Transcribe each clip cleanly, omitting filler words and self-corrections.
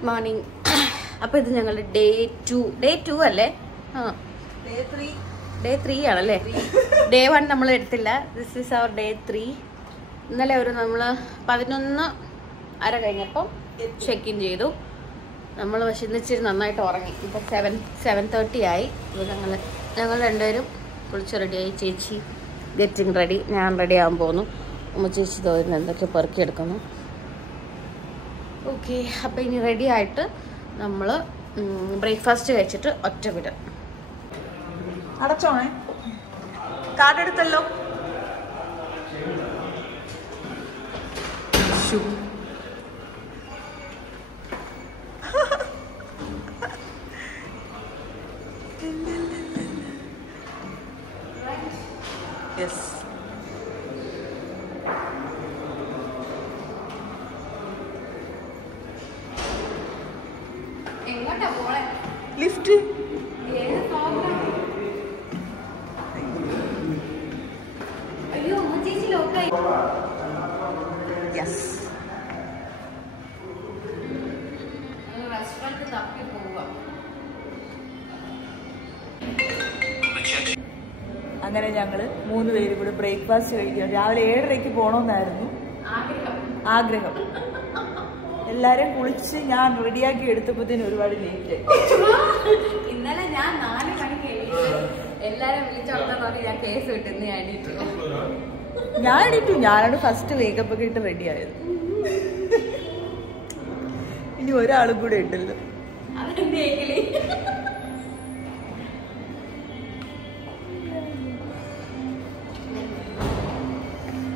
Good morning. അപ്പോൾ ഇത് ഞങ്ങളുടെ ഡേ 2 അല്ലേ? ഡേ 3 ആണല്ലേ. ഡേ 1 നമ്മൾ എടുത്തില്ല. This is our day 3. ഇന്നലെ നമ്മൾ 11:30 കഴിഞ്ഞപ്പോൾ ചെക്ക് ഇൻ ചെയ്തു. നമ്മൾ പക്ഷെ ഇന്നിച്ചിരി നന്നായിട്ട് ഉറങ്ങി. ഇപ്പോൾ 7:30 ആയി. ഇപ്പോൾ ഞങ്ങൾ രണ്ടുപേരും കുളിച്ച് റെഡിയായി. ചേച്ചി ഗെറ്റിംഗ് റെഡി, ഞാൻ റെഡി ആകാൻ പോകുന്നു. ചേച്ചി തോന്നുന്നു എന്തൊക്കെ പെറുക്കിയെടുക്കുന്നു. ഓക്കെ, അപ്പോൾ ഇനി റെഡി ആയിട്ട് നമ്മൾ ബ്രേക്ക്ഫാസ്റ്റ് കഴിച്ചിട്ട് ഒറ്റ വിടും. അടച്ചോണേ, കാർഡ് എടുത്തല്ലോ. Yes, lift. യെസ്, അങ്ങനെ ഞങ്ങള് 3 പേരും കൂടെ ബ്രേക്ക്ഫാസ്റ്റ് കഴിക്കാം. രാവിലെ 7:30 പോകണമെന്നായിരുന്നു ആഗ്രഹം. എല്ലാരും കുളിച്ച് ഞാൻ റെഡിയാക്കി എടുത്തപ്പോഴത്തേന് ഒരുപാട് ലേറ്റ് ആയി. ഇന്നലെ ഞാൻ 4 മണിക്ക് എല്ലാരും വിളിച്ചോളാം. ഞാൻ കേസ് വിട്ടുന്ന ഞാൻ എണീറ്റു. ഞാനാണ് ഫസ്റ്റ് മേക്കപ്പ് ഒക്കെ ഇട്ട് റെഡി ആയത്. ഇനി ഒരാളും കൂടെ ഉണ്ടല്ലോ.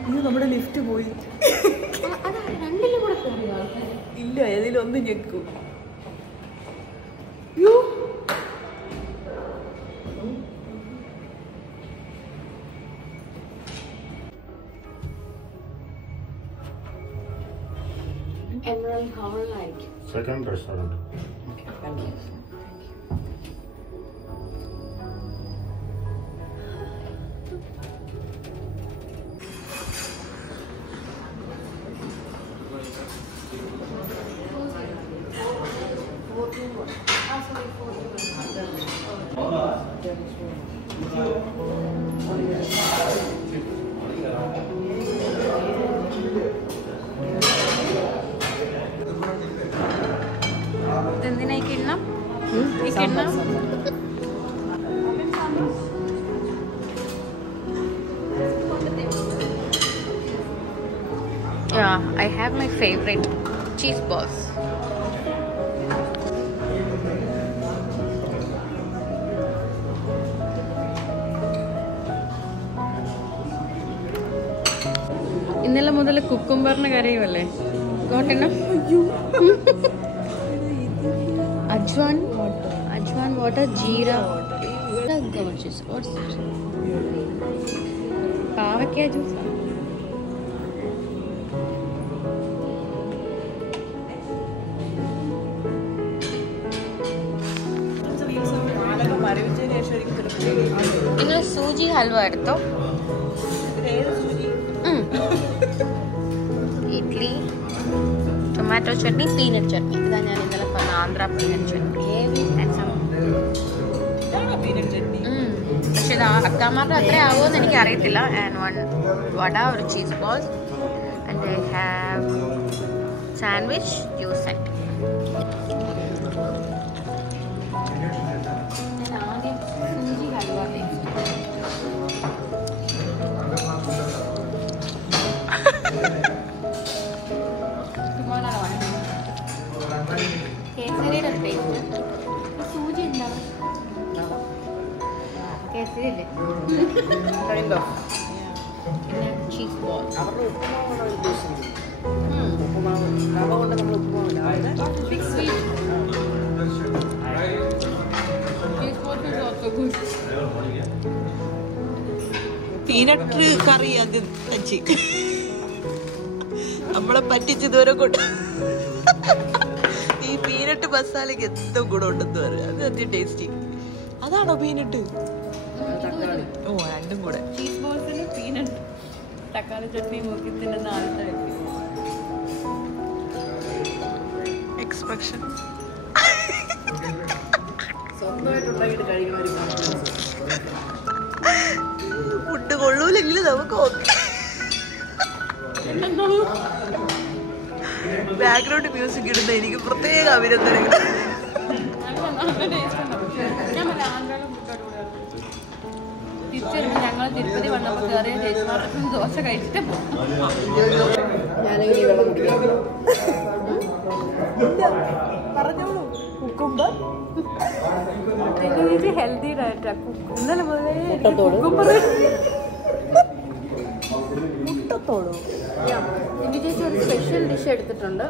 ഇനി നമ്മുടെ ലിഫ്റ്റ് പോയി. ഇല്ല, ഏതിലൊന്നും ഞെക്കൂ. Emerald, how will I like it? Second restaurant. Okay, thank you. എന്തിനാ ഈ കിണ്ണം? ഈ കിണ്ണം I have my favorite cheese balls. ഇന്നലെ മുതൽ കുക്കുംബറിന് കരയുമല്ലേ? ഗോട്ടെണ്ണ Ajwan water, jeera. Gorgeous. What's it? Pavakya juice. നിങ്ങൾ സൂചി ഹൽവ എടുത്തോ? Idli, tomato chutney, peanut chutney. ഇതാ ഞാൻ ഇന്നലെ പറഞ്ഞ ആന്ധ്ര പീനട്ട് ചട്നി. പക്ഷെ ഇത് അക്കാമാരുടെ അത്ര ആവുമെന്ന് എനിക്ക് അറിയത്തില്ല. ആൻഡ് 1 വട, ഒരു cheese balls, and I have sandwich, juice set. ഞാൻ ആദ്യം സൂചി ഹൽവ കേസരിയുടെ ടേസ്റ്റ്. സൂചി എന്താണ്? കേസരിയല്ലേ? പിന്നെ cheese ball. Big sweet. Cheese ball is also good. Peanut curry. അത് നമ്മളെ പറ്റിച്ചതുവരെ കൊണ്ട് ഈ പീനട്ട് മസാലയ്ക്ക് എന്തോ ഗുണമുണ്ടെന്ന് പറയാം. അത് അത്യം ടേസ്റ്റി. അതാണോ പീനട്ട്? ഓ, രണ്ടും കൂടെ. ചീസ് ബോൾസിന് പീനട്ട് തക്കാളി ചട്നി നോക്കി തിന്നുന്ന ആദ്യത്തെ വ്യക്തി. എക്സ്പ്രഷൻ. ഫുഡ് കൊള്ളൂലെങ്കിൽ നമുക്ക് ഓക്കെ. ബാക്ക്ഗ്രൗണ്ട് മ്യൂസിക് ഇടുന്ന എനിക്ക് പ്രത്യേക അഭിനന്ദനങ്ങൾ. ഞങ്ങൾ തിരുപ്പതി വന്നപ്പോൾ കയറിയ ചേച്ചിമാർ ദോശ കഴിച്ചിട്ട് പറഞ്ഞോളൂ. കുക്കുംബർ ഹെൽത്തി ഡയറ്റാ. ഇന്നലെ മുതലേ മുട്ടത്തോളൂ. എനിക്ക് ചേച്ചി ഒരു സ്പെഷ്യൽ ഡിഷ് എടുത്തിട്ടുണ്ട്.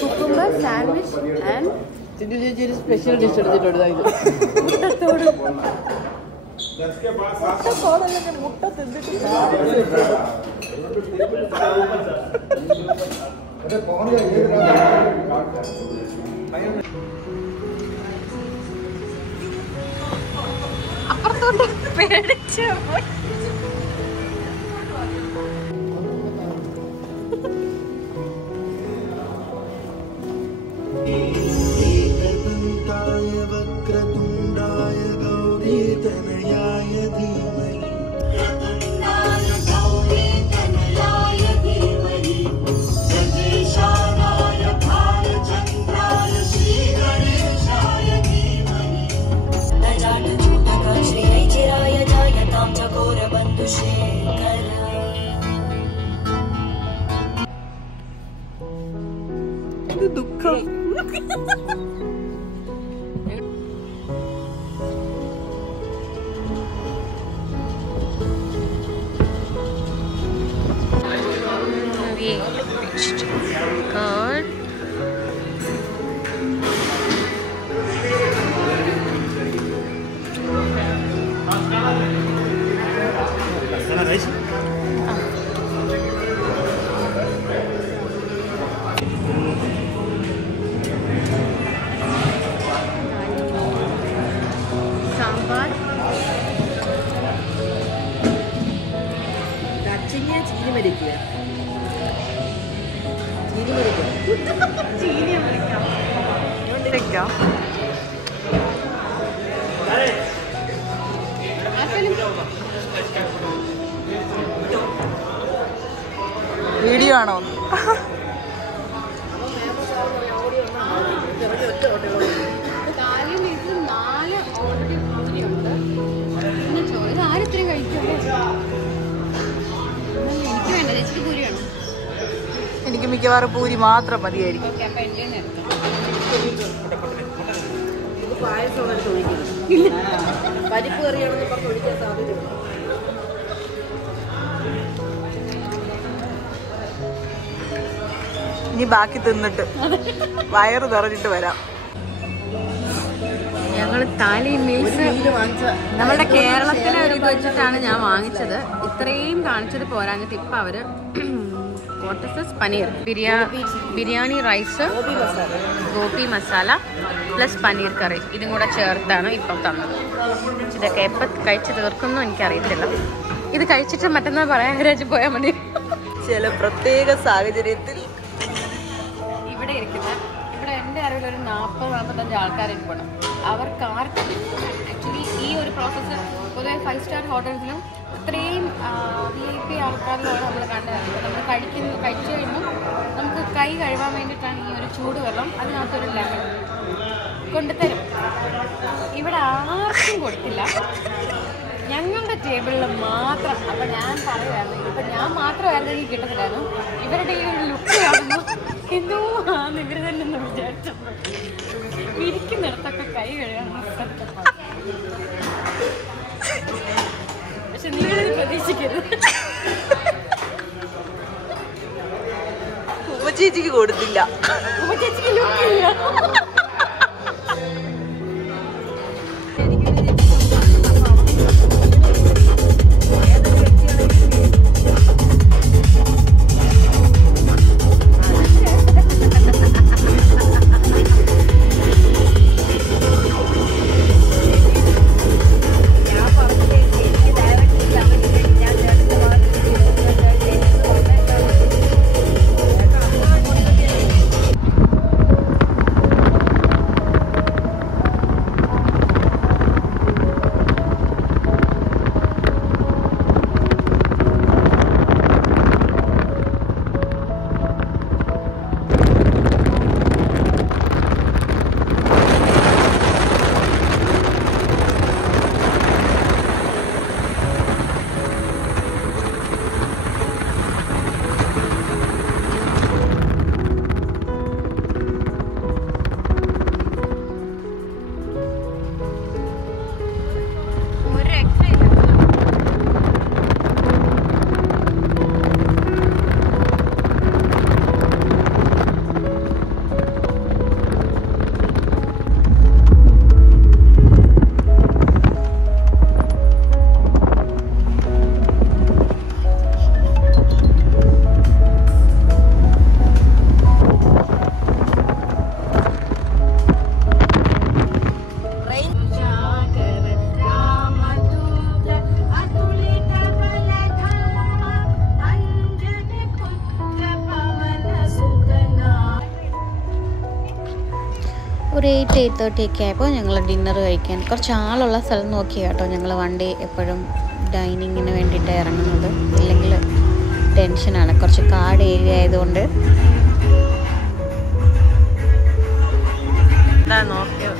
കുക്കുംബർ സാൻഡ്വിച്ച് ആൻഡ് ചേച്ചി ഒരു സ്പെഷ്യൽ ഡിഷ് എടുത്തിട്ടുണ്ട്. മുട്ടത്തോട്. മുട്ടത്തോടല്ലെങ്കിൽ മുട്ട തിന്നിട്ട് അപ്പുറത്തോട്ട് പേടിച്ച് പോയി. ദുഃഖം. God. സാമ്പാർ, കച്ചിങ്ങ ചീനി മരിക്കുക. വീഡിയോ ആണോ? കാര്യം ഇത് 4 ഓൾറെഡി പൂരിയുണ്ട്. പിന്നെ ചോറ് ആരെത്രയും കഴിക്കുമോ? എനിക്ക് വേണ്ട, ചേച്ചിക്ക് പൂരിയാണോ? എനിക്ക് മിക്കവാറും പൂരി മാത്രം മതിയായിരിക്കും. ഓക്കെ, അപ്പൊ എൻ്റെ നേരത്തെ പരിപ്പ് കറിയാണെന്ന് പറഞ്ഞ് ഒഴിക്കാൻ സാധ്യതയുണ്ട്. ഇനി ബാക്കി തിന്നിട്ട് വയറ് നിറഞ്ഞിട്ട് വരാം. ഞങ്ങൾ താലി മീൽസ് നമ്മുടെ കേരളത്തിലെ ഒരു ഇത് വെച്ചിട്ടാണ് ഞാൻ വാങ്ങിച്ചത്. ഇത്രയും കാണിച്ചത് പോരാഞ്ഞിട്ട് ഇപ്പം അവര് പനീർ ബിരിയാണി റൈസ്, ഗോപി മസാല പ്ലസ് പനീർ കറി ഇതും കൂടെ ചേർത്താണ് ഇപ്പം തന്നത്. ഇതൊക്കെ എപ്പം കഴിച്ച് തീർക്കുന്നു എനിക്കറിയത്തില്ല. ഇത് കഴിച്ചിട്ട് മറ്റന്നാൾ പറയാൻ രാജു പോയാൽ മതി. ചില പ്രത്യേക സാഹചര്യത്തിൽ ഇവിടെ എൻ്റെ അറിവിലൊരു 40-45 ആൾക്കാരിരിക്കണം. അവർക്ക് ആർക്കും ആക്ച്വലി ഈ ഒരു പ്രോസസ്സ് പൊതുവെ 5 സ്റ്റാർ ഹോട്ടൽസിലും ഇത്രയും VIP ആൾക്കാരിലാണ് നമ്മൾ കണ്ടത്. നമ്മൾ കഴിച്ചു കഴിയുമ്പോൾ നമുക്ക് കൈ കഴുകാൻ വേണ്ടിയിട്ടാണ് ഈ ഒരു ചൂടുവെള്ളം, അതിനകത്തൊരു ലെമൺ കൊണ്ടുതരും. ഇവിടെ ആർക്കും കൊടുത്തില്ല, ഞങ്ങളുടെ ടേബിളിൽ മാത്രം. അപ്പം ഞാൻ പറയുമായിരുന്നു, ഇപ്പം ഞാൻ മാത്രമായിരുന്നെങ്കിൽ കിട്ടത്തില്ലായിരുന്നു. ഇവരുടെ ഈ ഒരു ലുക്ക് കാണുമ്പോൾ എന്തോ ആണെന്ന് ഇവർ തന്നെ ഒന്ന് വിചാരിച്ചപ്പോൾ ഇരിക്കുന്നിടത്തൊക്കെ കൈ കഴുകാനുള്ള സ്ഥലത്താണ്. പക്ഷെ നിങ്ങളിത് പ്രതീക്ഷിക്കരുത്. ഉമ്മച്ചേച്ചിക്ക് കൊടുത്തില്ല. ഉമ്മച്ചേച്ചിക്ക് ലുക്കില്ല. ഒരു 8-8:30 ഒക്കെ ആയപ്പോൾ ഞങ്ങൾ ഡിന്നർ കഴിക്കാൻ കുറച്ച് ആളുള്ള സ്ഥലം നോക്കി കേട്ടോ ഞങ്ങൾ വണ്ടി എപ്പോഴും ഡൈനിങ്ങിന് വേണ്ടിയിട്ട് ഇറങ്ങുന്നത്. ഇല്ലെങ്കിൽ ടെൻഷനാണ്, കുറച്ച് കാട് ഏരിയ ആയതുകൊണ്ട്. നോക്കിയത്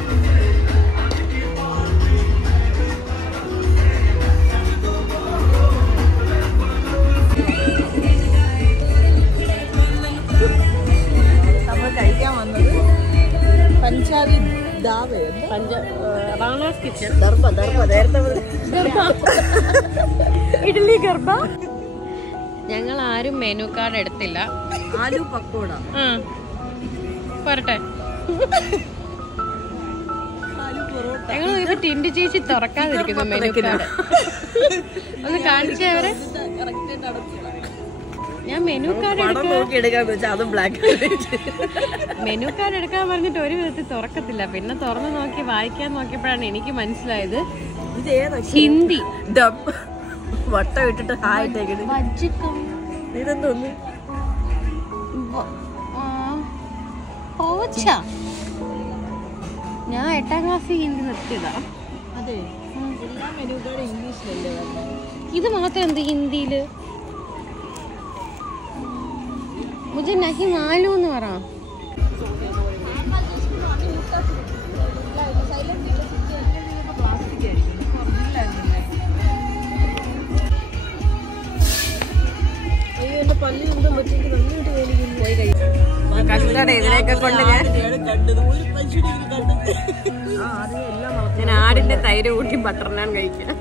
നമ്മൾ കഴിക്കാൻ വന്നത് പഞ്ചാബി കിച്ചൺ ഇഡ്ഡലി ഗർഭ. ഞങ്ങൾ ആരും മെനു കാർഡ് എടുത്തില്ല. ആലു പക്കോട പോരട്ടെ. ആലു പൊറോട്ട. ഞങ്ങൾ ഇപ്പൊ ടിൻഡു ചേച്ചി തുറക്കാതിരിക്കുന്നു മെനു കാർഡ്. ഒന്ന് കാണിച്ചവരെ. ഞാൻ മെനു കാർഡ് മെനു കാർഡ് എടുക്കാൻ പറഞ്ഞിട്ട് ഒരു വിധത്തിൽ തുറക്കത്തില്ല. പിന്നെ തുറന്നു നോക്കി വായിക്കാൻ നോക്കിയപ്പോഴാണ് എനിക്ക് മനസ്സിലായത് ഹിന്ദി. വട്ടം ഇട്ടിട്ട് ഇതെന്തോന്ന് ഞാൻ 8ാം ക്ലാസ്സിൽ ഹിന്ദി നിർത്തിയതാ. അതെ, എല്ലാ മെനു കാർഡ് ഇംഗ്ലീഷിലല്ലേ പറഞ്ഞത്. ഇത് മാത്രം എന്ത് ഹിന്ദിയില്? മുझे नहीं मालूम എന്ന് പറ. ഞാൻ ആടിന്റെ തൈര് കൂട്ടി ബട്ടർ നാൻ കഴിക്കാം.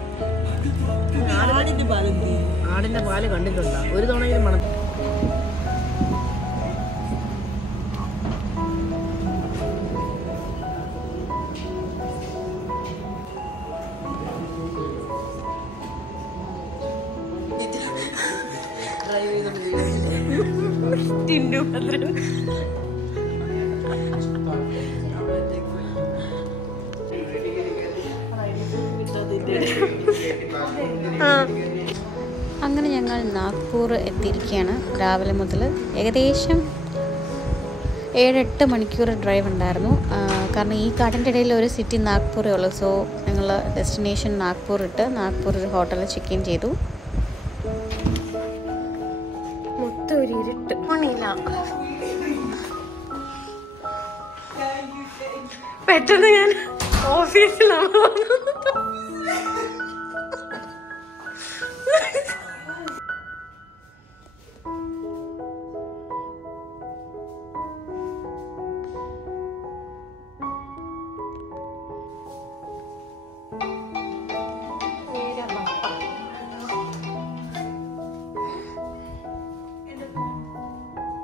ആടിന്റെ പാല് കണ്ടിട്ടുണ്ടോ? ഒരു തവണയും മണം. അങ്ങനെ ഞങ്ങൾ നാഗ്പൂർ എത്തിയിരിക്കുകയാണ്. രാവിലെ മുതൽ ഏകദേശം 7-8 മണിക്കൂർ ഡ്രൈവ് ഉണ്ടായിരുന്നു. കാരണം ഈ കാടിൻ്റെ ഇടയിൽ ഒരു സിറ്റി നാഗ്പൂരേ ഉള്ളൂ. സോ ഞങ്ങൾ ഡെസ്റ്റിനേഷൻ നാഗ്പൂർ ഇട്ട് നാഗ്പൂർ ഒരു ഹോട്ടലിൽ ചെക്ക് ഇൻ ചെയ്തു. മൊത്തം ഒരു ഇരുട്ട് പണിയില്ല. പെട്ടെന്ന് ഞാൻ ഓഫീസിലാണ്.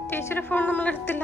ചേച്ചിയുടെ ഫോൺ നമ്മൾ എടുത്തില്ല.